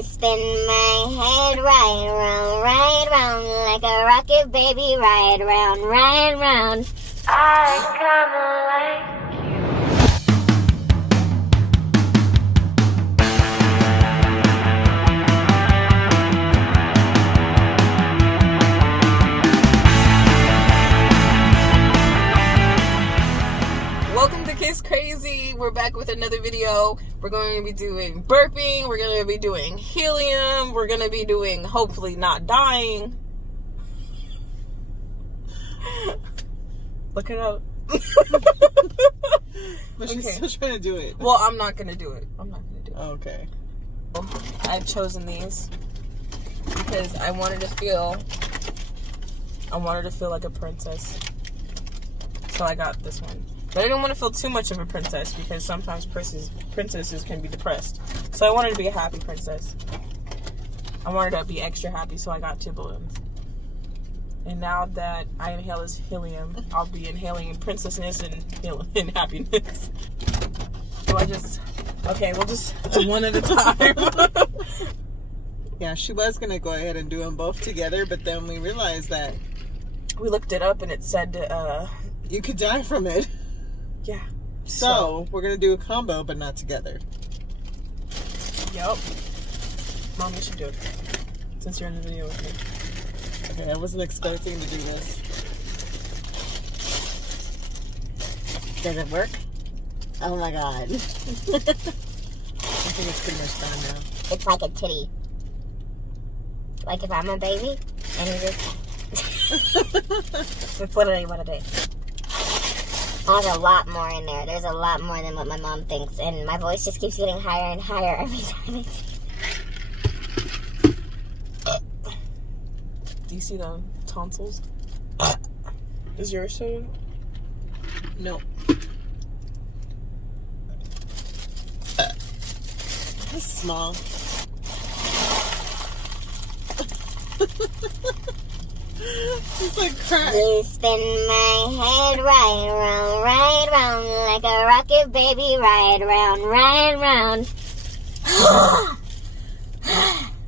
You spin my head right round, like a rocket, baby, right round. I kinda like you. Welcome to Kiss Crazy. We're back with another video. We're going to be doing burping. We're going to be doing helium. We're going to be doing hopefully not dying. Look it up. But she's still trying to do it. Well, I'm not going to do it. Oh, okay. I've chosen these because I wanted to feel like a princess. So I got this one. But I didn't want to feel too much of a princess because sometimes princesses can be depressed. So I wanted to be a happy princess. I wanted to be extra happy, so I got 2 balloons. And now that I inhale this helium, I'll be inhaling princessness and happiness. So okay, we'll just do one at a time. Yeah, she was going to go ahead and do them both together, but then we realized that We looked it up and it said, you could die from it. yeah. So we're going to do a combo, but not together. Yep. Mom, you should do it. Since you're in the video with me. Okay, I wasn't expecting to do this. Does it work? Oh my god. I think it's pretty much done now. It's like a titty. Like if I'm a baby and you just... That's literally what it is. There's a lot more in there. There's a lot more than what my mom thinks. And my voice just keeps getting higher and higher every time I see it. Do you see the tonsils? Is yours so? No. It's small. It's like crack. You spin my head right round, like a rocket, baby, right round.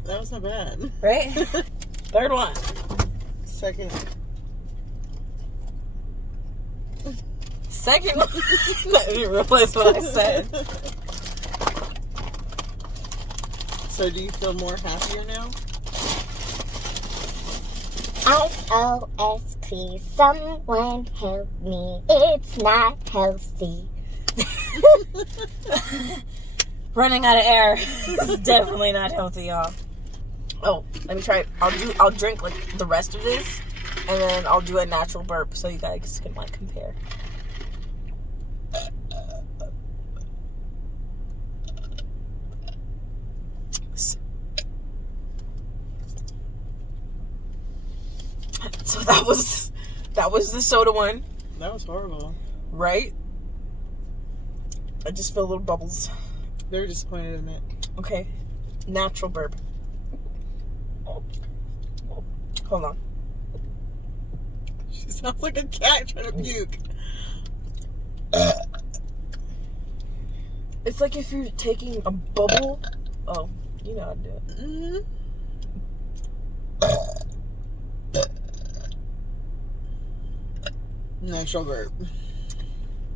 That was not bad. Right? Third one. Second one. I didn't realize what I said. So do you feel more happier now? SOS, please, someone help me. It's not healthy. Running out of air is definitely not healthy, y'all. Oh, let me try it. I'll drink like the rest of this, and then I'll do a natural burp so you guys can like compare. So that was the soda one. That was horrible. Right? I just feel little bubbles. They were disappointed in it. Okay. Natural burp. Hold on. She sounds like a cat trying to puke. It's like if you're taking a bubble. Oh, you know how to do it. Mm-hmm. Natural burp.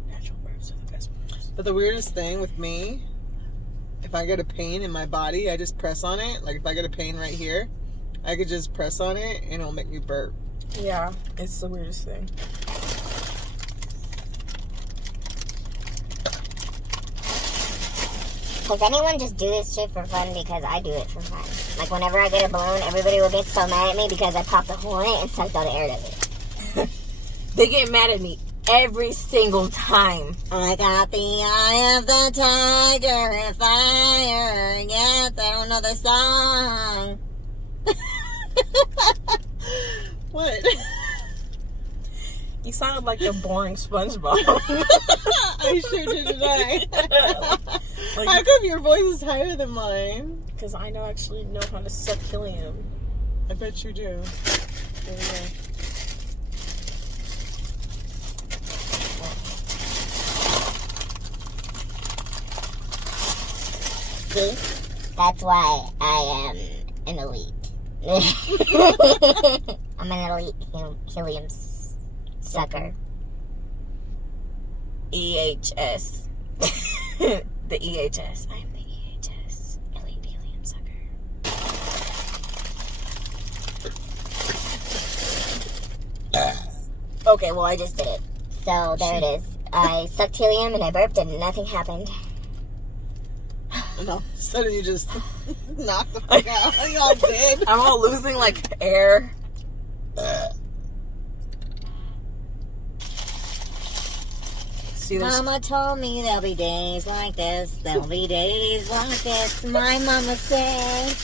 Natural burps are the best burps. But the weirdest thing with me, if I get a pain in my body, I just press on it. Like if I get a pain right here, I could just press on it and it'll make me burp. Yeah, it's the weirdest thing. Does anyone just do this shit for fun? Because I do it for fun. Like whenever I get a balloon, everybody will get so mad at me because I popped a hole in it and sucked all the air out of it. They get mad at me every single time. I got the eye of the tiger and fire. Yes, I don't know the song. What? You sounded like a boring SpongeBob. I sure did today. Like, how come your voice is higher than mine? because I actually know how to suck helium. I bet you do. There we go. See? That's why I am an elite. I'm an elite helium sucker. EHS. The EHS. I am the EHS. Elite helium sucker. Okay, well, I just did it. So, there it is. I sucked helium and I burped and nothing happened. And all of a sudden you just knocked the fuck out. I'm all dead. I'm all losing, like, air. See, Mama told me there'll be days like this. There'll be days like this. My mama said.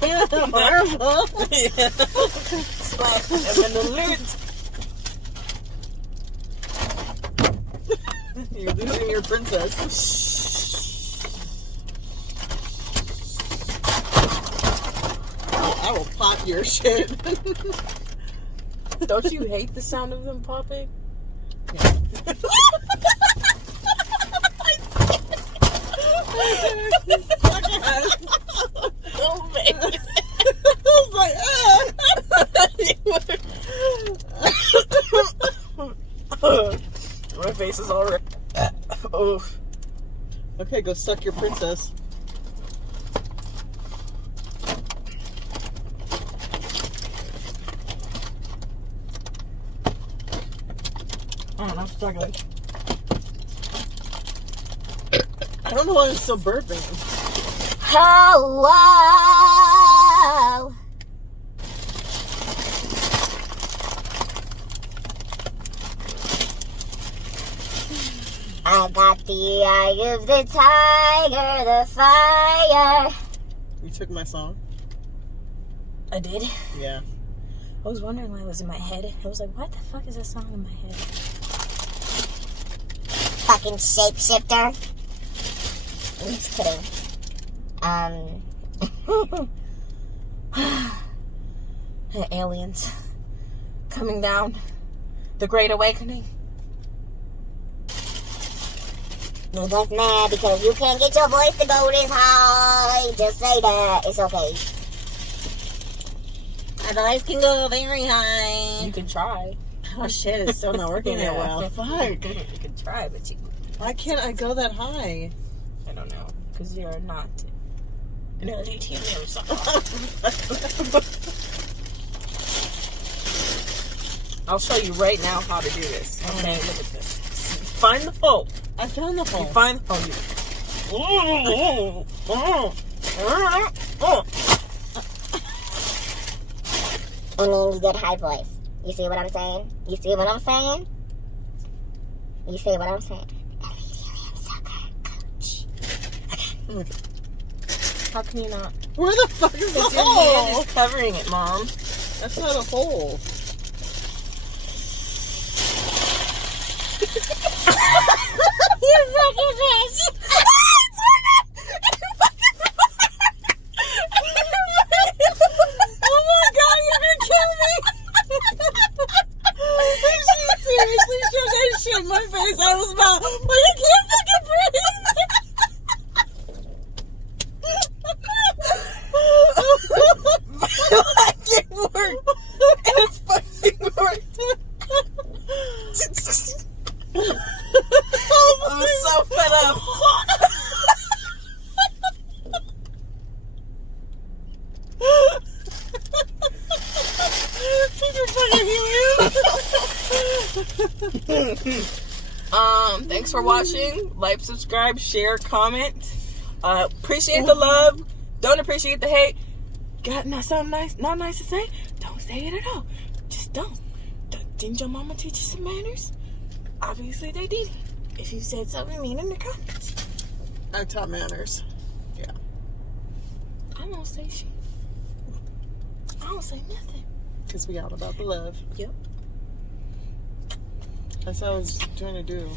Kind of horrible. It's like, I'm an alert. You're losing your princess. I will pop your shit. Don't you hate the sound of them popping? Oh, baby. I was like, My face is all red. Oh. Okay, go suck your princess. Oh, I'm struggling. I don't know why I'm still burping. Hello. I got the eye of the tiger, the fire. You took my song? I did. Yeah. I was wondering why it was in my head. I was like, what the fuck is that song in my head? Fucking shapeshifter. I'm just kidding. The aliens coming down. The Great Awakening. You're just mad because you can't get your voice to go this high. Just say that. It's okay. My voice can go very high. You can try. Oh shit, it's still not working that well. Fuck. You can try, but you... Why can't I go that high? I don't know. Because you're not an elite helium sucker. I'll show you right now how to do this. Okay, look at this. Find the hole. I found the hole. You find the hole. I mean, you get high voice. You see what I'm saying? You see what I'm saying? You see what I'm saying? Helium sucker, coach. Okay. How can you not? Where the fuck is the Your hand hole? is covering it, Mom. That's not a hole. You fucking bitch! Oh my god, you're gonna kill me! She seriously shoved that shit in my face. I was about, but you can't fucking breathe! Like it worked. It's fucking worked. I'm so fed up. Thanks for watching. Like, subscribe, share, comment. Appreciate the love. Don't appreciate the hate. Got something nice, not nice to say? Don't say it at all. Just don't. Didn't your mama teach you some manners? Obviously they did. If you said something mean in the comments. I taught manners. Yeah. I don't say shit. I don't say nothing. Because we all about the love. Yep. That's what I was trying to do.